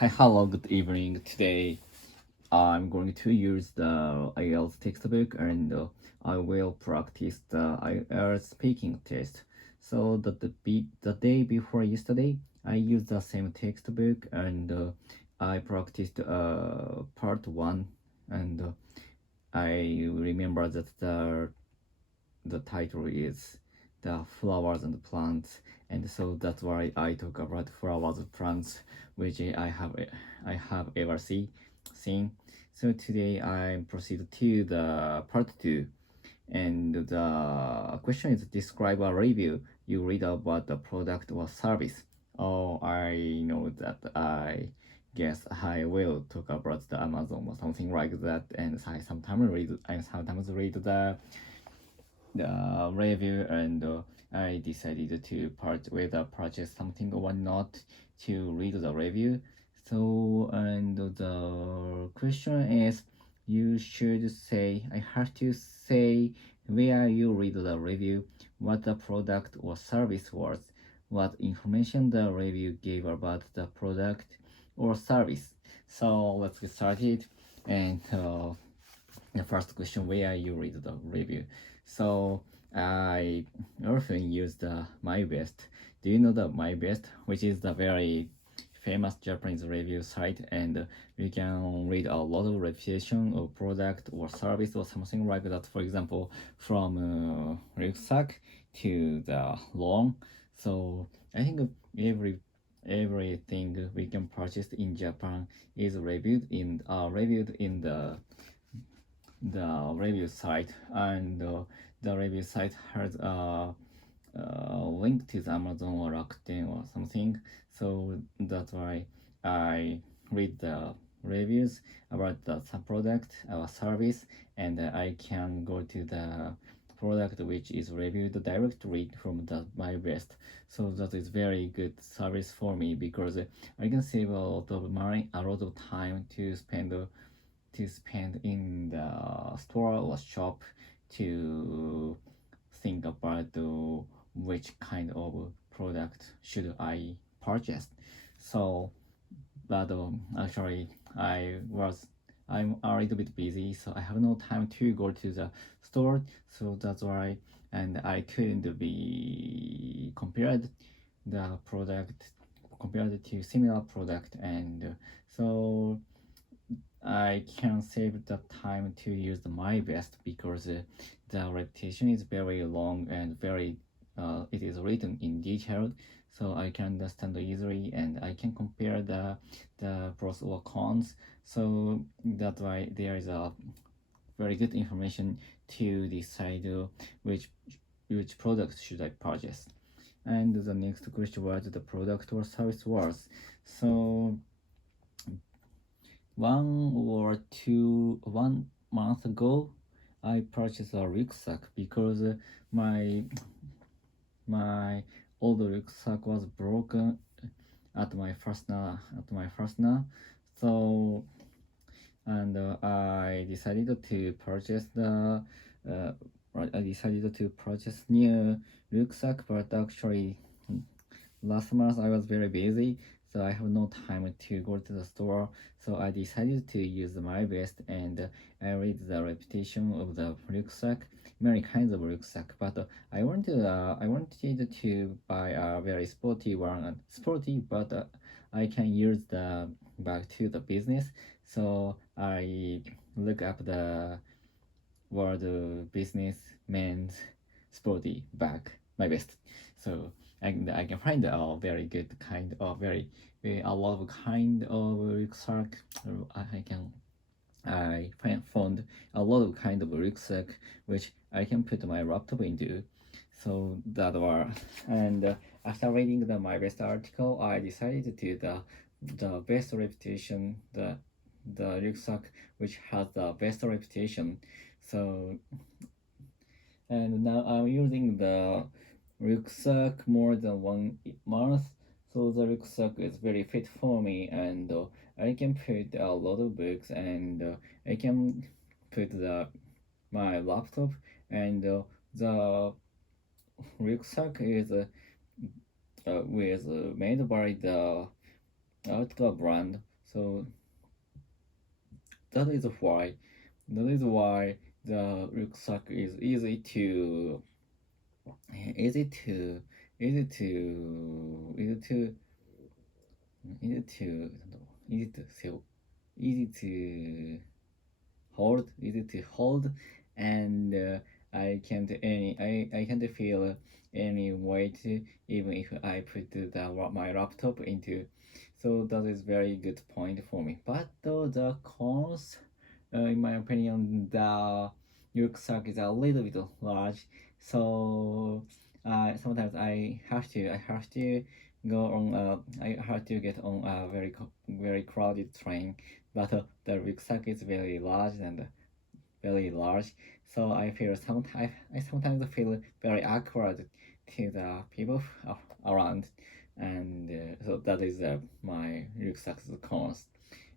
Hi, hello, good evening. Today I'm going to use the IELTS textbook and I will practice the IELTS speaking test. So the day before yesterday, I used the same textbook and I practiced part 1 and I remember that the title is the flowers and plants, and so that's why I talk about flowers and plants, which I have ever seen. So today I proceed to the part 2, and the question is describe a review you read about the product or service. Oh, I know that. I guess I will talk about the Amazon or something like that, and I sometimes read the review, and I decided to whether purchase something or not to read the review. So, and the question is, you should say, I have to say where you read the review, what the product or service was, what information the review gave about the product or service. So let's get started. And the first question, where you read the review. So I often use the my best. Do you know the my best, which is the very famous Japanese review site, and you can read a lot of reputation of product or service or something like that. For example, from rucksack to the lawn. So I think everything we can purchase in Japan is reviewed in the review site, and the review site has a link to the Amazon or Rakuten or something. So that's why I read the reviews about the product or service, and I can go to the product which is reviewed directly from the my best. So that is very good service for me, because I can save a lot of money, a lot of time to spend in the store or shop to think about which kind of product should I purchase. So, but actually, I'm a little bit busy, so I have no time to go to the store. So that's why, and I couldn't be the product compared to similar product, and so I can save the time to use my best, because the reputation is very long and it is written in detail, so I can understand easily and I can compare the pros or cons. So that's why there is a very good information to decide which which product should I purchase. And the next question was the product or service was. So 1 month ago, I purchased a rucksack, because my old rucksack was broken at my first so, and uh, I decided to purchase new rucksack, but actually last month I was very busy, so I have no time to go to the store. So I decided to use my best, and I read the reputation of the rucksack, many kinds of rucksack. But I wanted to buy a very sporty one, sporty, but I can use the bag to the business. So I look up the word business men's sporty bag, my best. So I can find a very good kind of a lot of kind of rucksack. I found a lot of kind of rucksack which I can put my laptop into. So that were, and after reading the my best article, I decided to the best reputation, the rucksack which has the best reputation. So, and now I'm using the rucksack more than 1 month, so the rucksack is very fit for me, and I can put a lot of books, and I can put my laptop, and the rucksack is made by the outdoor brand, So that is why the rucksack is easy to easy to easy to easy to easy to so easy to hold, and I can't I can't feel any weight even if I put my laptop into. So that is very good point for me. But though the cons, in my opinion, the rucksack is a little bit large. So sometimes I have to go on I have to get on a very crowded train, but the rucksack is very large. So I feel sometimes I sometimes feel very awkward to the people around, and so that is my rucksack's cons.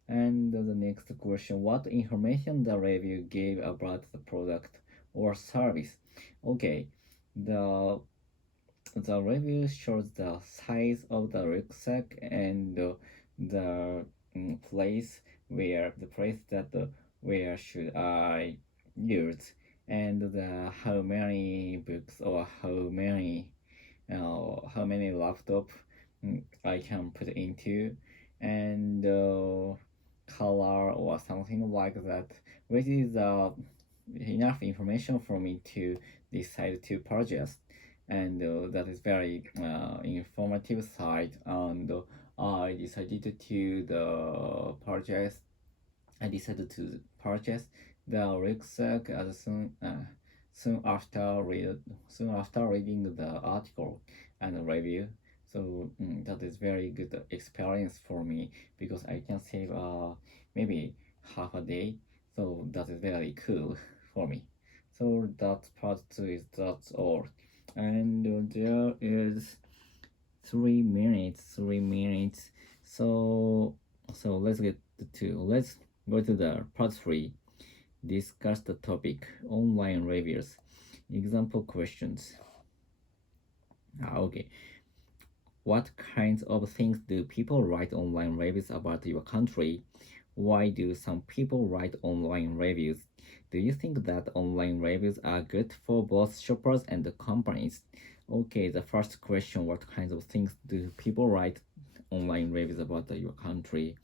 And the next question: what information the review gave about the product or service? Okay, the the review shows the size of the rucksack and the place the place that where should I use, and the how many books or how many laptop I can put into, and color or something like that, which is enough information for me to decide to purchase, and that is very informative side, and I decided to the purchase I decided to purchase the rucksack as soon after soon after reading the article and review. So that is very good experience for me because I can save maybe half a day. So that is very cool for me. So that part 2 is that's all, and there is 3 minutes. 3 minutes. So let's go to the part 3. Discuss the topic online reviews. Example questions. Okay. What kinds of things do people write online reviews about your country? Why do some people write online reviews? Do you think that online reviews are good for both shoppers and the companies? Okay, the first question: what kinds of things do people write online reviews about your country?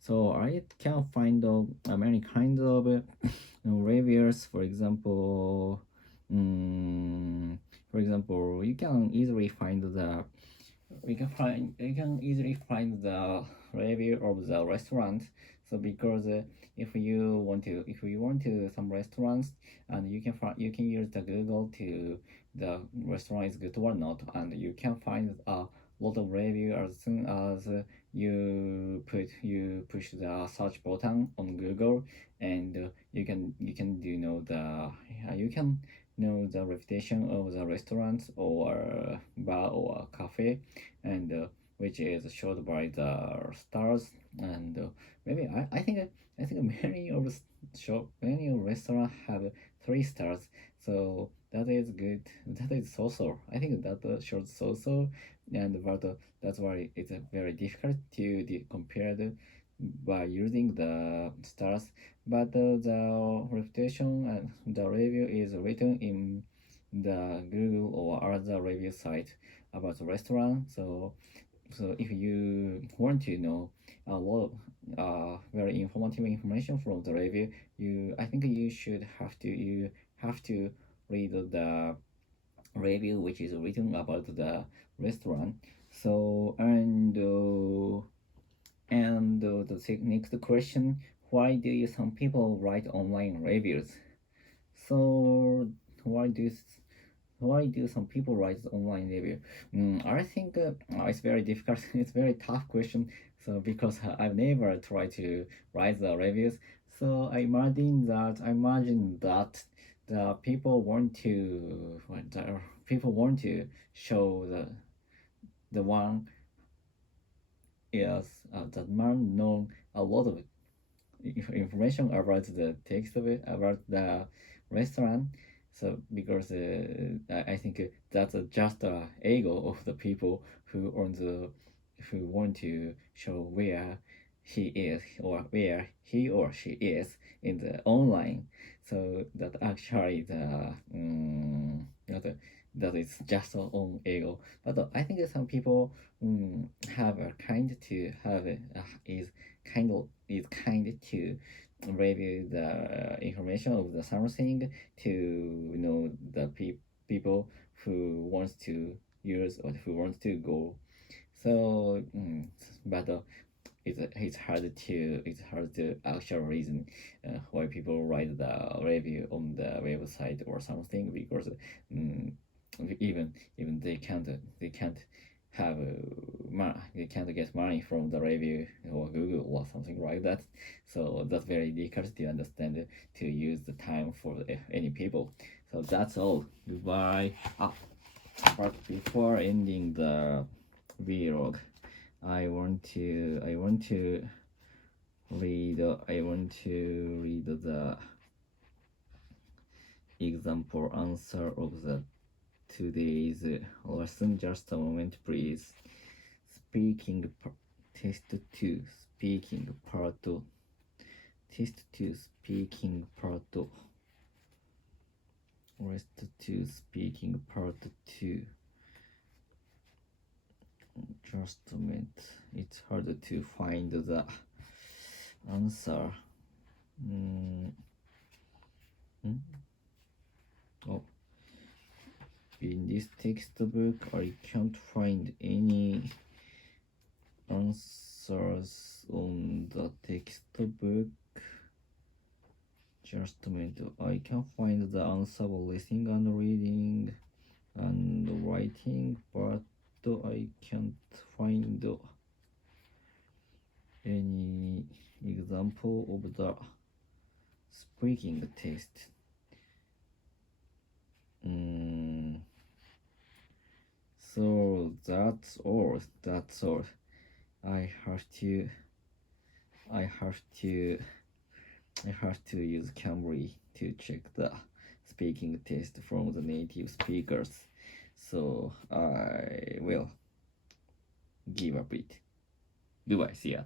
So I can find many kinds of reviews. For example, you can easily find the you can easily find the review of the restaurant. So because if you want to some restaurants, and you can use the Google to the restaurant is good or not, and you can find a lot of review as soon as you push the search button on Google, and you can do know the you can know the reputation of the restaurant or bar or cafe, and which is showed by the stars, and maybe I think many restaurants have 3 stars, so that is good. That is so. I think that shows so, and but that's why it's very difficult to compare by using the stars. But the reputation and the review is written in the Google or other review site about the restaurant. So if you want to know a lot of very informative information from the review, I think you have to read the review which is written about the restaurant. So the next question: why do some people write online reviews? So why do why do some people write online review? I think it's very difficult. It's very tough question. So because I've never tried to write the reviews, so I imagine that the people want to show the one is that man know a lot of information about the text of it, about the restaurant. So because I think that's just a ego of the people who want to show where he is or where he or she is in the online. So that actually that is just on ego. But I think that some people have a kind to have is kind to review the information of the something to know the people who wants to use or who wants to go. So but it's hard to actual reason why people write the review on the website or something, because even they can't have they can't get money from the review or Google or something like that. So that's very difficult to understand, to use the time for any people. So that's all. Goodbye. But before ending the vlog, I want to read the example answer of the today's lesson. Just a moment, please. Speaking test 2, speaking part 2. Test 2, speaking part 2. Rest 2, speaking part 2. Just a minute. It's hard to find the answer. Oh, in this textbook I can't find any answers on the textbook. Just a minute. I can find the answer of listening and reading and writing, but I can't find any example of the speaking test. So that's all. I have to use Cambly to check the speaking test from the native speakers. So I will give up it. Goodbye. See ya.